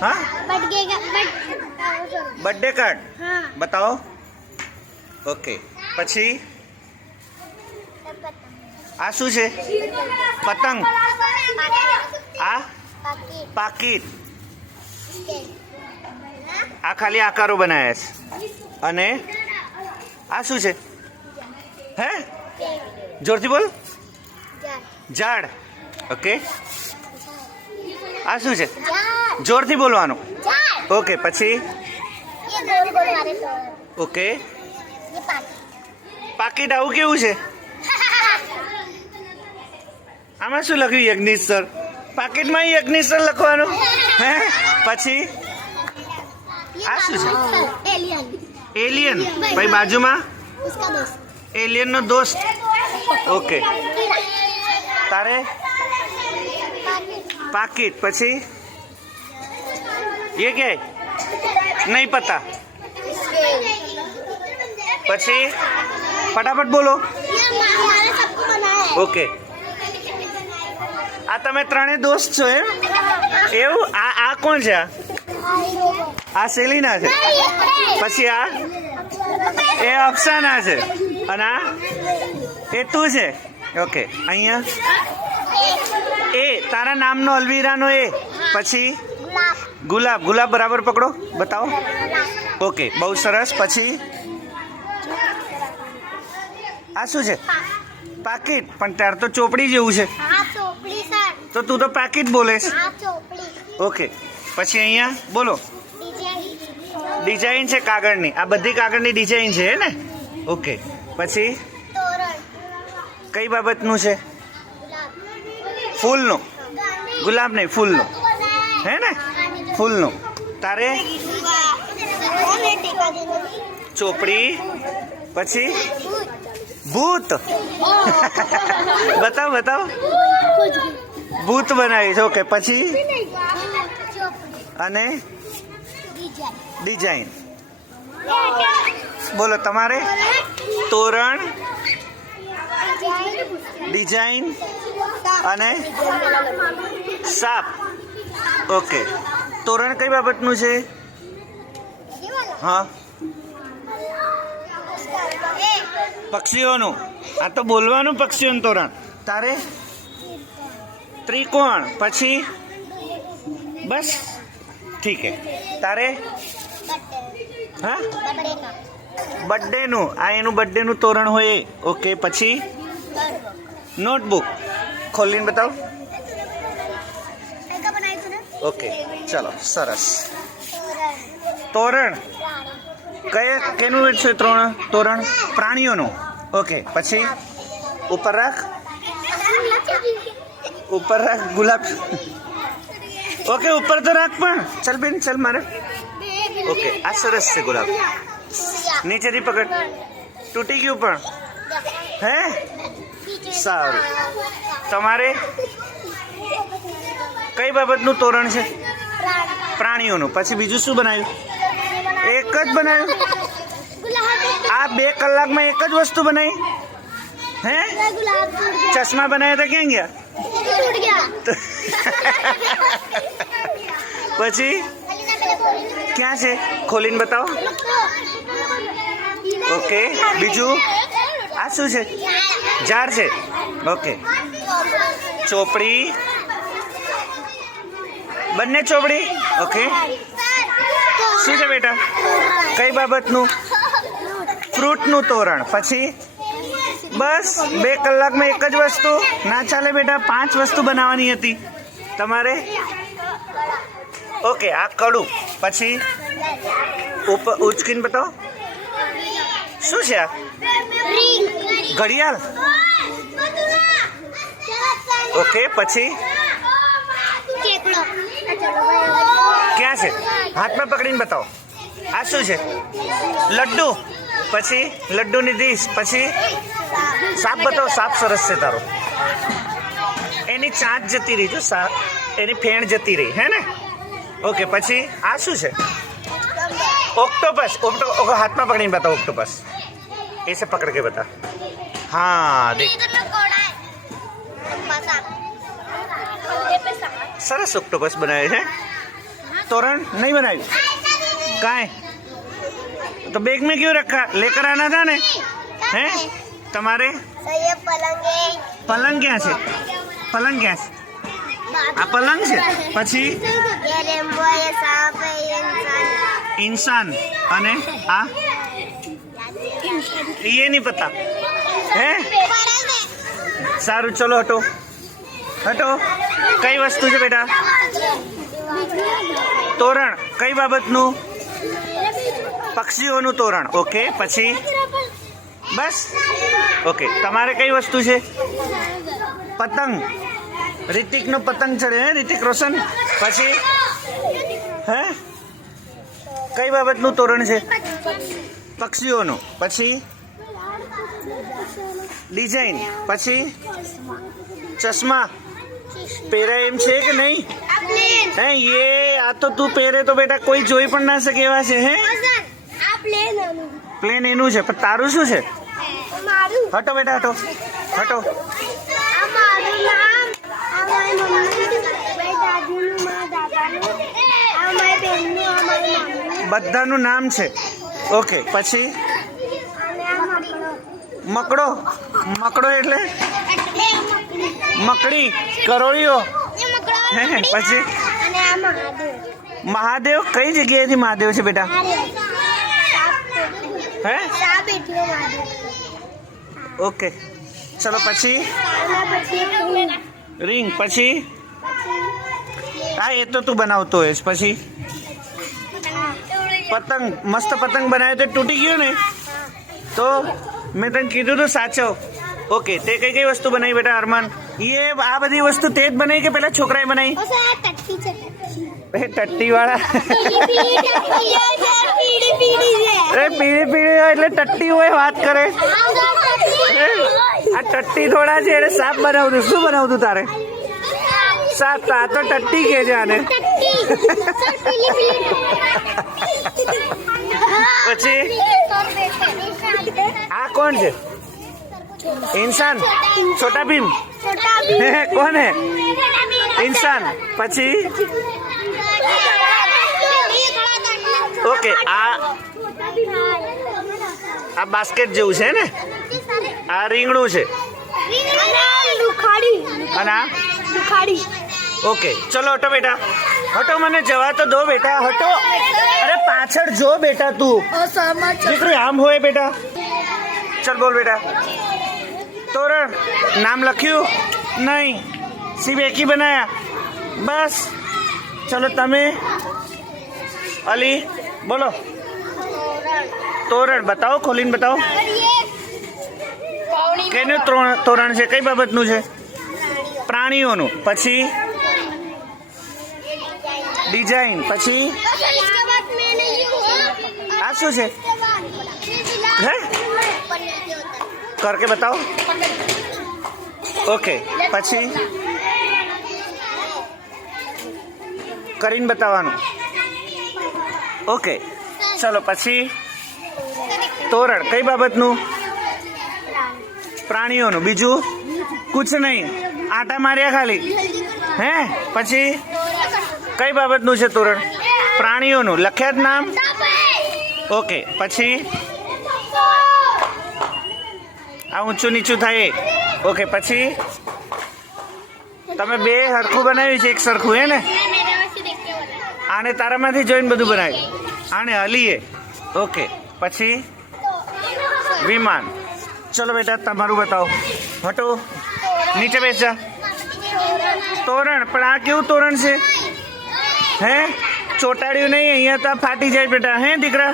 हाँ birthday card बताओ। Okay પછી આ શું છે? પતંગ। આ પાકીટ। આ ખાલી આકારો બનાવ્યા છે અને આ શું છે? હે જોરથી બોલ। ઝાડ। ઓકે આ શું છે? જોરથી બોલવાનું। ઓકે પછી ઓકે પાકીટ આવું કેવું છે? આમાં શું લખ્યું? યજ્ઞેશ સર। પાકીટમાં યજ્ઞેશ સર લખવાનું હે? પછી આ શું છે? એલિયન। ભાઈ બાજુમાં એલિયન નો દોસ્ત। ઓકે તારે पाकिट પછી ये क्या है? नहीं पता। પછી फटाफट बोलो। ओके आ તમે ત્રણે દોસ્ત છો એમ? એવું આ કોણ છે? આ સેલિના છે। પછી આ એ અફસાના છે અને આ એ તું છે। ઓકે અહીંયા ए तारा नाम नो अलवीरा नो ए પછી गुलाब। गुलाब बराबर पकड़ो बताओ। ओके बहुत सरस। પછી આ શું છે? પાકીટ। પણ તાર તો ચોપડી જેવું છે તો તું તો પાકીટ બોલે છે। ઓકે પછી અહીંયા બોલો। ડિઝાઇન છે કાગળની। આ બધી કાગળની ડિઝાઇન છે હે ને? ઓકે પછી કઈ બાબતનું છે? ફૂલનું। ગુલાબ નહીં ફૂલનું હે ને? ફૂલનું। તારે ચોપડી। પછી ભૂત। बताओ बताओ। ભૂત બનાવી છે। ઓકે પછી અને ડિઝાઇન બોલો તમારે। તોરણ ડિઝાઇન અને સાપ। ઓકે તોરણ કઈ બાબતનું છે? હા પક્ષીઓનું। આ તો બોલવાનું પક્ષીઓનું તોરણ। તારે ત્રિકોણ। પછી બસ ઠીક है। તારે હા બર્થડે નું। આ એનું બર્થડે નું તોરણ હોય। ઓકે પછી नोटबुक खोलीने बताओ। ओके चलो सरस। तोरण कया केनु छे? तोरण प्राणीओनु। ओके પછી ऊपर रख गुलाब। ओके ऊपर तो रख पण चल बेन चल मारे। ओके आ सरस से गुलाब। नीचे थी पकड़ तूटी गયું પણ હે? સારું તમારે કઈ બાબતનું તોરણ છે? પ્રાણીઓનું। પછી બીજું શું બનાવ્યું? એક જ બનાવ્યું? આ 2 કલાકમાં એક જ વસ્તુ બનાવી હે? ચશ્મા બનાવ્યા હતા ક્યાં ગયા? પછી ક્યાં છે? ખોલીને બતાવો। ઓકે બીજું આ શું છે? ઝાડ છે। ઓકે ચોપડી બંને ચોપડી। ઓકે શું છે બેટા? કઈ બાબતનું? ફ્રૂટનું તોરણ। પછી બસ 2 કલાકમાં એક જ વસ્તુ ના ચાલે બેટા। 5 વસ્તુ બનાવવાની હતી તમારે। ઓકે આ કડું। પછી ઉપર ઉચકીને બતાવો શું છે? આ ઘડિયાળ। ओके પછી ક્યાં છે? હાથમાં પકડીને બતાવો। આ શું છે? લડ્ડુ। પછી લડ્ડુની ડીશ। પછી સાપ બતાવો। સાપ સરસ છે તારો। એની ચાંચ જતી રહી જો એની ફેણ જતી રહી હે ને? ओके પછી આ શું છે? ऑक्टोपस। हाथ में पकड़ी बताओ ऑक्टोपस। ऐसे पकड़ के बता। हाँ देख सरस ऑक्टोपस बनाए हैं। तोरण नहीं बनाई कहाँ है? तो बैग में क्यों रखा? लेकर आना था ने हैं तुम्हारे? पलंग क्या से? पलंग क्या से? आ पलंग છે પછી इंसान અને આ ये नहीं पता है सारू चलो हटो हटो कई वस्तु છે બેટા તોરણ કઈ બાબતનું પક્ષીઓનું તોરણ ઓકે પછી બસ ઓકે તમારે કઈ વસ્તુ છે પતંગ ऋतिकનો પતંગ ચડે હે ऋतिक રોશન પછી હે કઈ બાબતનું તોરણ છે પક્ષીઓનું પછી ડિઝાઇન પછી ચશ્મા પહેરે એમ છે કે નહીં હે ये આ તો તું પહેરે તો બેટા કોઈ જોઈ પણ ના શકે એવા છે હે પ્લેન એનું છે પણ તારું શું છે હટો બેટા હટો હટો બધાનું નામ છે ઓકે પછી મકડો મકડો એટલે મકડી કરોળીઓ પછી મહાદેવ કઈ જગ્યાએથી મહાદેવ છે બેટા હે ઓકે ચલો પછી રિંગ પછી હા એ તો તું બનાવતો હોઈશ પછી પતંગ મસ્ત પતંગ બનાવ્યો તો તૂટી ગયો ને તો મેં તને કીધું તું સાચો ઓકે તે કઈ કઈ વસ્તુ બનાવી બેટા અરમાન એ આ બધી વસ્તુ તે જ બનાવી કે પેલા છોકરાએ બનાવી ટટ્ટી વાળા અરે પીળી પીળી હોય એટલે ટટ્ટી હોય વાત કરે આ ટટ્ટી થોડા છે એટલે સાપ બનાવતું શું બનાવતું તારે સાપ આ તો ટટ્ટી કે છે આને પછી આ કોણ છે इंसान छोटा भीम कौन है इंसान પછી ઓકે આ બાસ્કેટ જેવું છે ને આ રીંગણું છે અને આ ઓકે ચલો હટો બેટા હટો મને જવા તો દો બેટા હટો અરે પાછળ જો બેટા તું દીકરી આમ હોય બેટા ચલ બોલ બેટા तोरण नाम लख्यू नहीं सिर्फ एक ही बनाया बस चलो तमे अली बोलो तोरण बताओ खोलीने बताओ केनु तोरण છે કઈ બાબતનું છે પ્રાણીઓનું પછી ડિઝાઇન પછી આ શું છે હે करके बताओ ओके પછી કરીને બતાવવાનું ઓકે ચલો પછી તોરણ કઈ બાબતનું પ્રાણીઓનું બીજું કુછ નહીં આટા માર્યા ખાલી હે પછી કઈ બાબતનું છે તોરણ પ્રાણીઓનું લખ્યા જ નામ ઓકે પછી આ ઊંચું નીચું થાય ઓકે પછી તમે બે સરખું બનાવ્યું છે એક સરખું હે ને આને તારામાંથી જોઈને બધું બનાવ્યું આને હલીએ ઓકે પછી વિમાન ચલો બેટા તમારું બતાવો હટો નીચે બેસ જા તોરણ પણ આ કેવું તોરણ છે હે ચોટાડ્યું નહીં અહીંયા તો ફાટી જાય બેટા હે દીકરા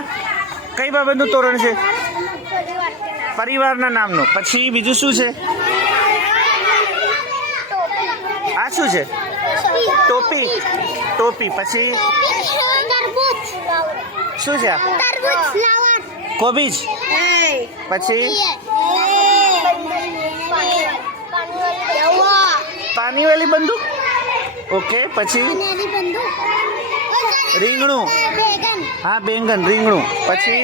કઈ બાબતનું તોરણ છે પરિવારના નામનું પછી બીજું શું છે આ શું છે ટોપી ટોપી પછી શું છે કોબીજ પછી પાણી વાળી બંદૂક ઓકે પછી રીંગણું હા બેંગન રીંગણું પછી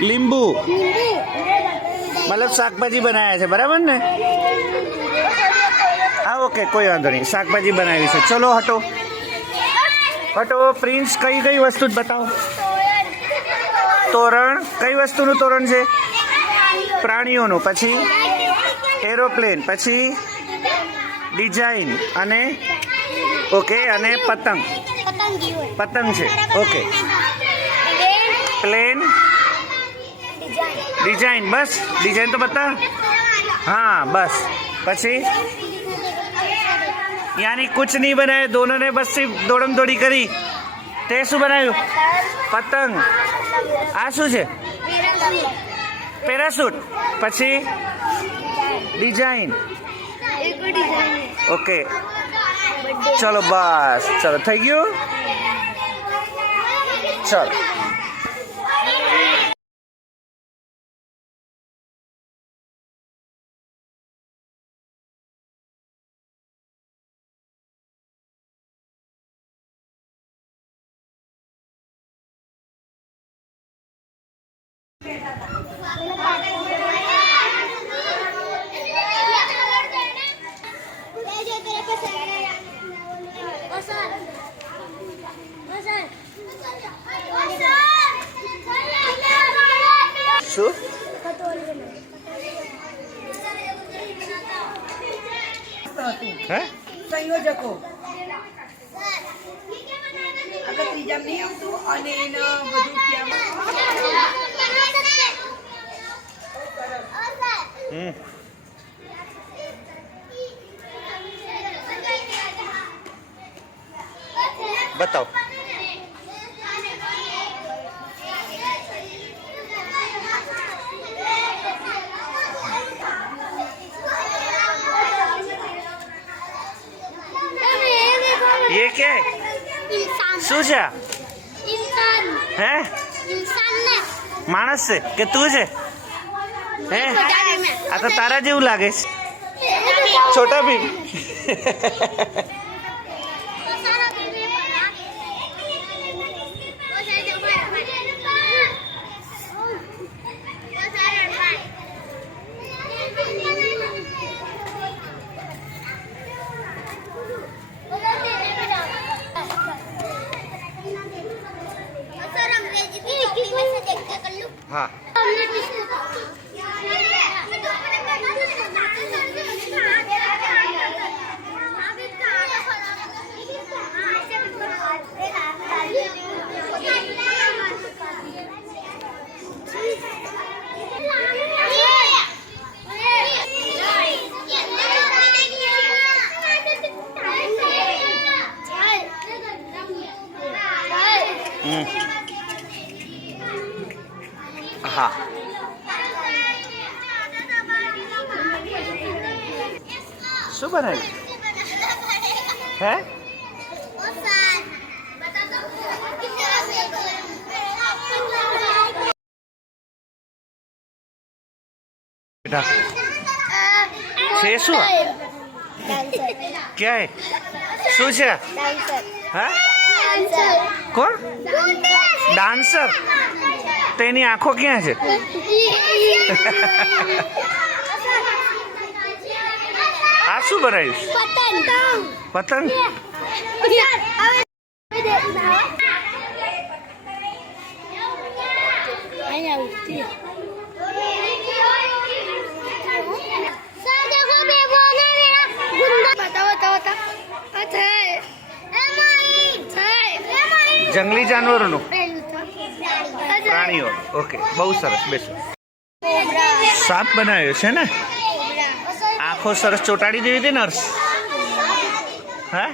લીંબુ मतलब શાકભાજી બનાવ્યા છે બરાબર ને હા ઓકે કોઈ વાંધો નહીં શાકભાજી બનાવી છે ચલો હટો બટો પ્રિન્સ કઈ કઈ વસ્તુ જ બતાવો. તોરણ કઈ વસ્તુનું તોરણ છે? પ્રાણીઓનું. પછી એરોપ્લેન, પછી ડિઝાઇન અને ઓકે અને પતંગ. પતંગ છે ઓકે. પ્લેન ડિઝાઇન બસ ડિઝાઇન તો બતા. हाँ बस પછી यानी कुछ नहीं बनाया दोनों ने बस सिर्फ दौड़म दौड़ी કરી. તે શું બનાવ્યું? પતંગ. આ શું છે? પેરાશૂટ. પછી ડિઝાઇન ઓકે. ચલો બસ ચલો થઈ ગયું. ચલો શું હે સંયોજકો આગળ ત્રીજા નહીં આવતું અને એને બધું बताओ. ये क्या है? શું છે? હે માણસ છે કે તું છે? હે આ તો તારા જેવું લાગે છે. છોટા ભીમ. हाँ हाँ શું બનાવ્યું હે? बेटा છે શું? क्या है? શું છે? હા કોણ? ડાન્સર. તેની આંખો ક્યાં છે? આ શું બનાવ્યું? પતંગ. જંગલી જાનવરોનું પ્રાણીઓ ઓકે બહુ સરસ. બેસો. સાપ બનાવ્યો છે ને? આંખો સરસ ચોટાડી દેવી હતી નર્સ. હા